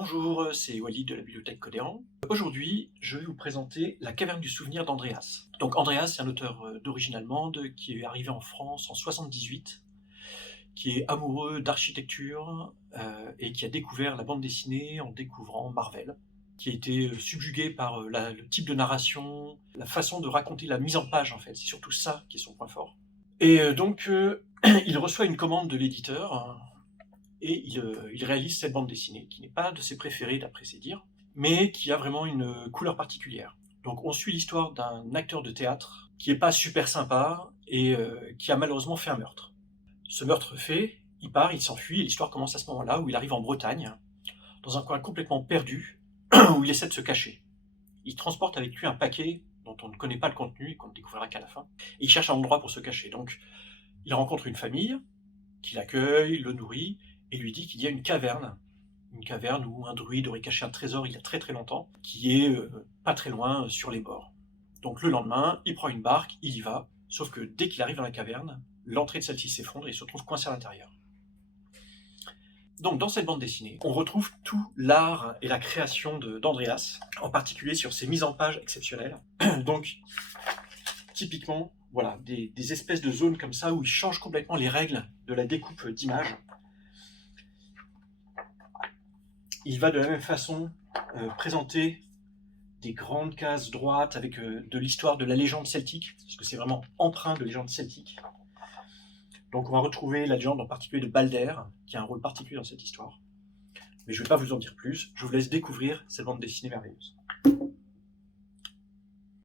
Bonjour, c'est Walid de la bibliothèque Codéan. Aujourd'hui, je vais vous présenter La caverne du souvenir d'Andreas. Donc Andreas, c'est un auteur d'origine allemande qui est arrivé en France en 78, qui est amoureux d'architecture et qui a découvert la bande dessinée en découvrant Marvel, qui a été subjugué par le type de narration, la façon de raconter, la mise en page en fait. C'est surtout ça qui est son point fort. Et il reçoit une commande de l'éditeur et il réalise cette bande dessinée, qui n'est pas de ses préférées d'après ses dires, mais qui a vraiment une couleur particulière. Donc on suit l'histoire d'un acteur de théâtre qui n'est pas super sympa et qui a malheureusement fait un meurtre. Ce meurtre fait, il part, il s'enfuit, et l'histoire commence à ce moment-là, où il arrive en Bretagne, dans un coin complètement perdu, où il essaie de se cacher. Il transporte avec lui un paquet dont on ne connaît pas le contenu et qu'on ne découvrira qu'à la fin, et il cherche un endroit pour se cacher. Donc il rencontre une famille qui l'accueille, le nourrit, et lui dit qu'il y a une caverne où un druide aurait caché un trésor il y a très très longtemps, qui est pas très loin sur les bords. Donc le lendemain, il prend une barque, il y va, sauf que dès qu'il arrive dans la caverne, l'entrée de celle-ci s'effondre et il se retrouve coincé à l'intérieur. Donc dans cette bande dessinée, on retrouve tout l'art et la création d'Andreas, en particulier sur ses mises en page exceptionnelles. Donc typiquement, voilà, des espèces de zones comme ça où il change complètement les règles de la découpe d'images. Il va de la même façon présenter des grandes cases droites avec de l'histoire de la légende celtique, parce que c'est vraiment empreint de légende celtique. Donc on va retrouver la légende en particulier de Balder, qui a un rôle particulier dans cette histoire. Mais je ne vais pas vous en dire plus, je vous laisse découvrir cette bande dessinée merveilleuse.